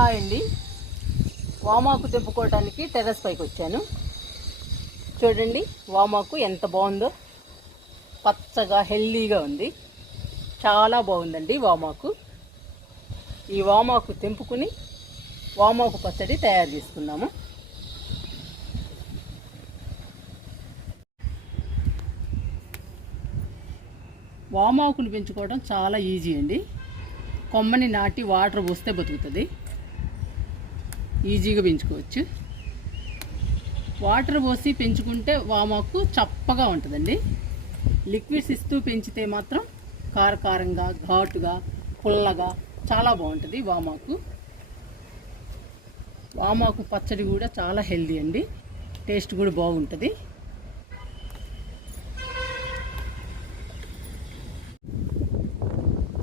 Hi అండి. వామాకు తెంపుకోవడానికి terrace పైకి వచ్చాను. చూడండి వామాకు ఎంత బాగుందో, పచ్చగా హెల్దీగా ఉంది. చాలా బాగుందండి వామాకు. ఈ వామాకు తెంపుకుని వామాకు పచ్చడి తయారు చేసుకుందాము. వామాకుని పెంచుకోవడం చాలా ఈజీ అండి. కొమ్మని నాటి వాటర్ పోస్తే బతుకుతుంది. ఈజీగా పెంచుకోవచ్చు. వాటర్ పోసి పెంచుకుంటే వామాకు చప్పగా ఉంటుందండి. లిక్విడ్స్ ఇస్తూ పెంచితే మాత్రం కారకారంగా, ఘాటుగా, పుల్లగా చాలా బాగుంటుంది వామాకు. వామాకు పచ్చడి కూడా చాలా హెల్దీ అండి. టేస్ట్ కూడా బాగుంటుంది.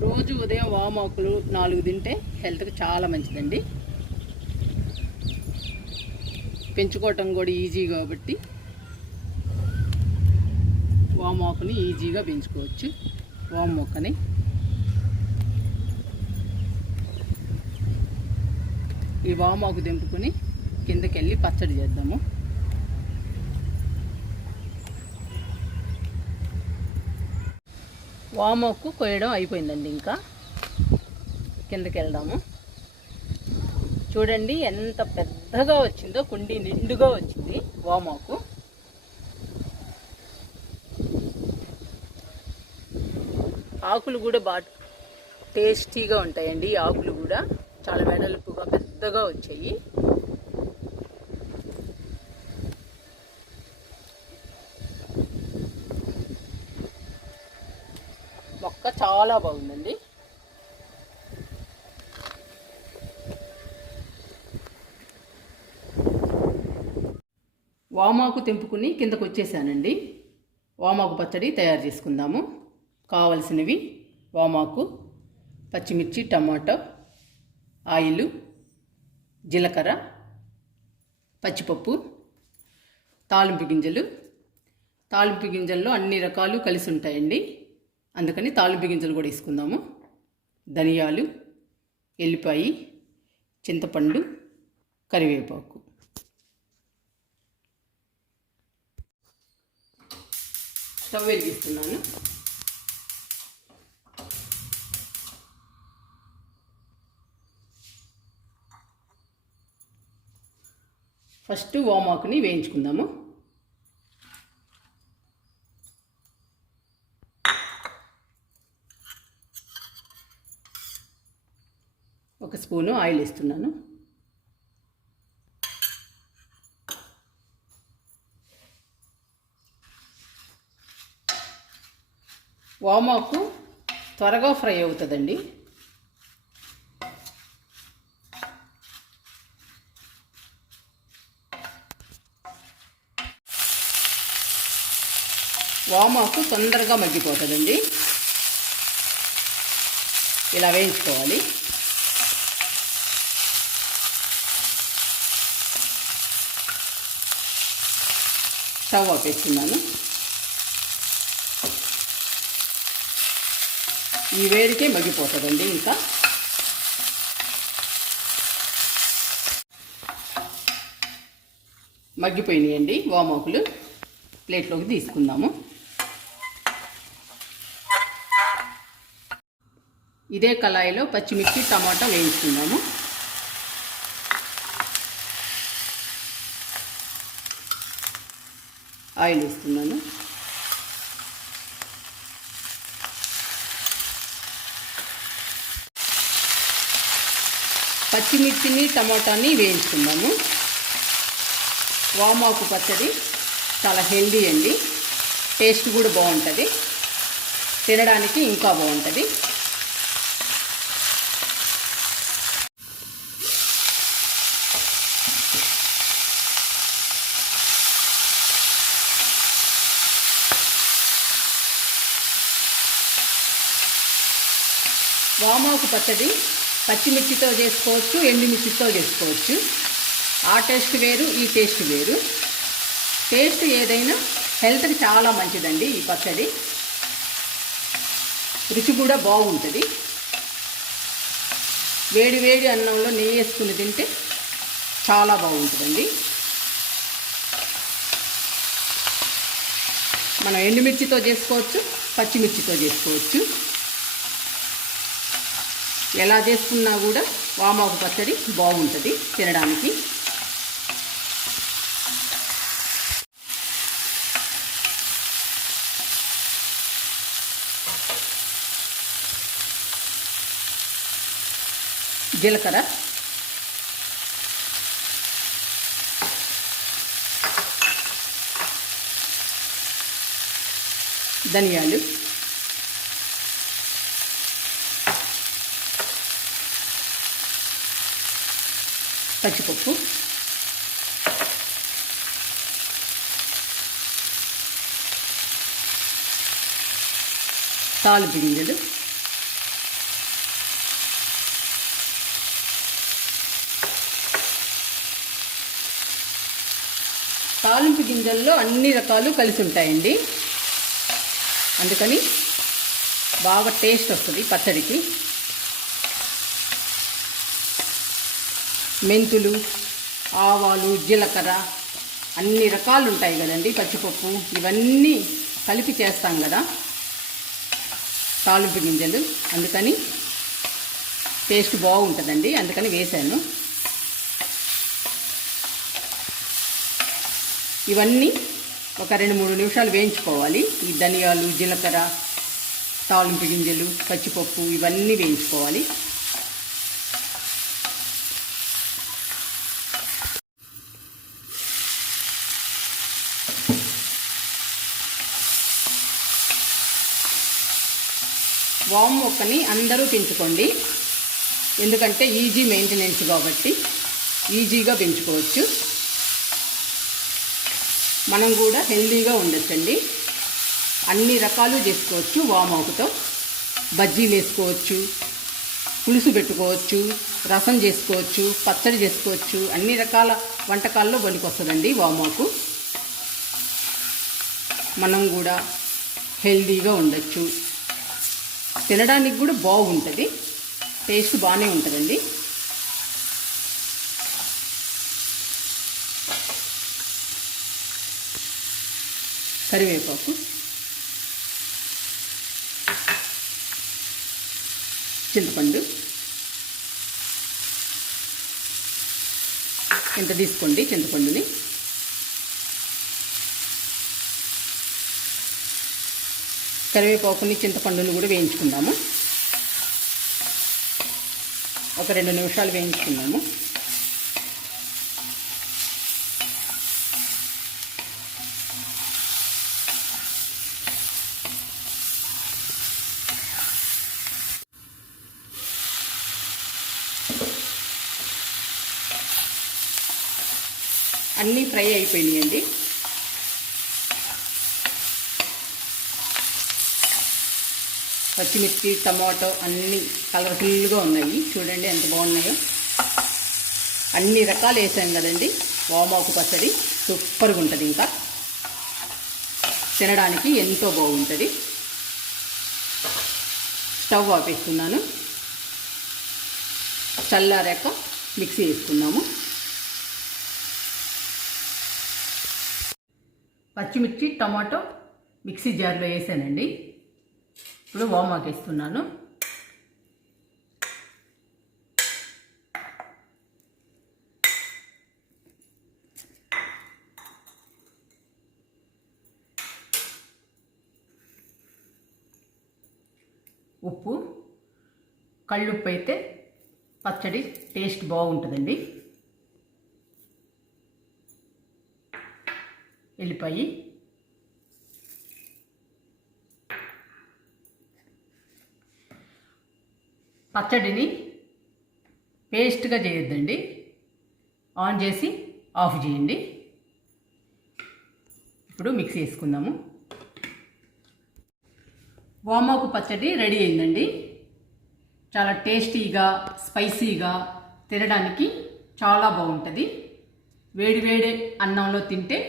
రోజు ఉదయం వామాకులు 4 తింటే హెల్త్కి చాలా మంచిదండి. పెంచుకోవటం కూడా ఈజీ కాబట్టి వామాకుని ఈజీగా పెంచుకోవచ్చు. వామ మొక్కని ఈ వామాకు తెంపుకొని కిందకెళ్ళి పచ్చడి చేద్దాము. వామాకు కోయడం అయిపోయిందండి. ఇంకా కిందకి వెళ్దాము. చూడండి ఎంత పెద్దగా వచ్చిందో, కుండీ నిండుగా వచ్చింది వామాకు. ఆకులు కూడా బాగా టేస్టీగా ఉంటాయండి. ఆకులు కూడా చాలా వెడల్పుగా పెద్దగా వచ్చాయి. మొక్క చాలా బాగుందండి. వామాకు తెంపుకుని కిందకు వచ్చేసానండి. వామాకు పచ్చడి తయారు చేసుకుందాము. కావలసినవి వామాకు, పచ్చిమిర్చి, టమాటో, ఆయిల్, జీలకర్ర, పచ్చిపప్పు, తాలింపు గింజలు. తాలింపు గింజల్లో అన్ని రకాలు కలిసి ఉంటాయండి, అందుకని తాలింపు గింజలు కూడా వేసుకుందాము. ధనియాలు, ఎల్లిపాయ, చింతపండు, కరివేపాకు. స్టవ్ వెలిగిస్తున్నాను. ఫస్ట్ వామాకుని వేయించుకుందాము. ఒక స్పూను ఆయిల్ వేస్తున్నాను. వామాకు త్వరగా ఫ్రై అవుతుందండి. వామాకు తొందరగా మగ్గిపోతుందండి. ఇలా వేయించుకోవాలి. స్టవ్ ఆపేస్తున్నాను. ఈ వేడికే మగ్గిపోతుందండి. ఇంకా మగ్గిపోయినాయండి వామాకులు. ప్లేట్లోకి తీసుకుందాము. ఇదే కళాయిలో పచ్చిమిర్చి, టమాటా వేయించుకుందాము. ఆయిల్ వేస్తున్నాను. పచ్చిమిర్చిని, టమాటాని వేయించుకుందాము. వామాకు పచ్చడి చాలా హెల్దీ అండి. టేస్ట్ కూడా బాగుంటుంది. తినడానికి ఇంకా బాగుంటుంది. వామాకు పచ్చడి పచ్చిమిర్చితో చేసుకోవచ్చు, ఎండుమిర్చితో చేసుకోవచ్చు. ఆ టేస్ట్ వేరు, ఈ టేస్ట్ వేరు. టేస్ట్ ఏదైనా హెల్త్కి చాలా మంచిదండి. ఈ పచ్చడి రుచి కూడా బాగుంటుంది. వేడి వేడి అన్నంలో నెయ్యి వేసుకుని తింటే చాలా బాగుంటుందండి. మనం ఎండుమిర్చితో చేసుకోవచ్చు, పచ్చిమిర్చితో చేసుకోవచ్చు. ఎలా చేసుకున్నా కూడా వామాకు పచ్చడి బాగుంటుంది తినడానికి. జీలకర్ర, ధనియాలు, పచ్చిపప్పు, తాలింపు గింజలు, తాలింపు గింజల్లో అన్ని రకాలు కలిసి ఉంటాయండి, అందుకని బాగా టేస్ట్ వస్తుంది పచ్చడికి. మెంతులు, ఆవాలు, జీలకర్ర అన్ని రకాలు ఉంటాయి కదండి, పచ్చిపప్పు ఇవన్నీ కలిపి చేస్తాం కదా తాలింపు గింజలు, అందుకని టేస్ట్ బాగుంటుందండి, అందుకని వేసాను. ఇవన్నీ ఒక 2-3 నిమిషాలు వేయించుకోవాలి. ఈ ధనియాలు, జీలకర్ర, తాలింపు గింజలు, పచ్చిపప్పు ఇవన్నీ వేయించుకోవాలి. వాము మొక్కని అందరూ పెంచుకోండి, ఎందుకంటే ఈజీ మెయింటెనెన్స్ కాబట్టి ఈజీగా పెంచుకోవచ్చు. మనం కూడా హెల్తీగా ఉండొచ్చండి. అన్ని రకాలు చేసుకోవచ్చు వామాకుతో. బజ్జీలు వేసుకోవచ్చు, పులుసు పెట్టుకోవచ్చు, రసం చేసుకోవచ్చు, పచ్చడి చేసుకోవచ్చు, అన్ని రకాల వంటకాల్లో పనికొస్తుందండి వామాకు. మనం కూడా హెల్తీగా ఉండొచ్చు, తినడానికి కూడా బాగుంటుంది, టేస్ట్ బాగానే ఉంటుందండి. కరివేపాకు, చింతపండు ఇంత తీసుకోండి చింతపండుని. కరివేపాకుని, చింతపండుని కూడా వేయించుకుందాము. ఒక 2 నిమిషాలు వేయించుకుందాము. అన్నీ ఫ్రై అయిపోయినాయండి. పచ్చిమిర్చి, టమాటో అన్నీ కలర్ఫుల్గా ఉన్నాయి, చూడండి ఎంత బాగున్నాయో. అన్ని రకాలు వేసాం కదండి, వామాకు పచ్చడి సూపర్గా ఉంటుంది, ఇంకా తినడానికి ఎంతో బాగుంటుంది. స్టవ్ ఆపేస్తున్నాను, చల్లారాక మిక్సీ వేసుకున్నాము. పచ్చిమిర్చి, టమాటో మిక్సీ జార్లో వేసానండి. ఇప్పుడు వామాకు వేస్తున్నాను. ఉప్పు, కళ్ళుప్పు అయితే పచ్చడి టేస్ట్ బాగుంటుందండి. ఎల్లిపాయి, పచ్చడిని పేస్ట్గా చేయొద్దండి, ఆన్ చేసి ఆఫ్ చేయండి. ఇప్పుడు మిక్సీ వేసుకుందాము. వామాకు పచ్చడి రెడీ అయిందండి. చాలా టేస్టీగా, స్పైసీగా, తినడానికి చాలా బాగుంటుంది. వేడి వేడి అన్నంలో తింటే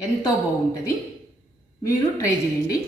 ఎంతో బాగుంటుంది. మీరు ట్రై చేయండి.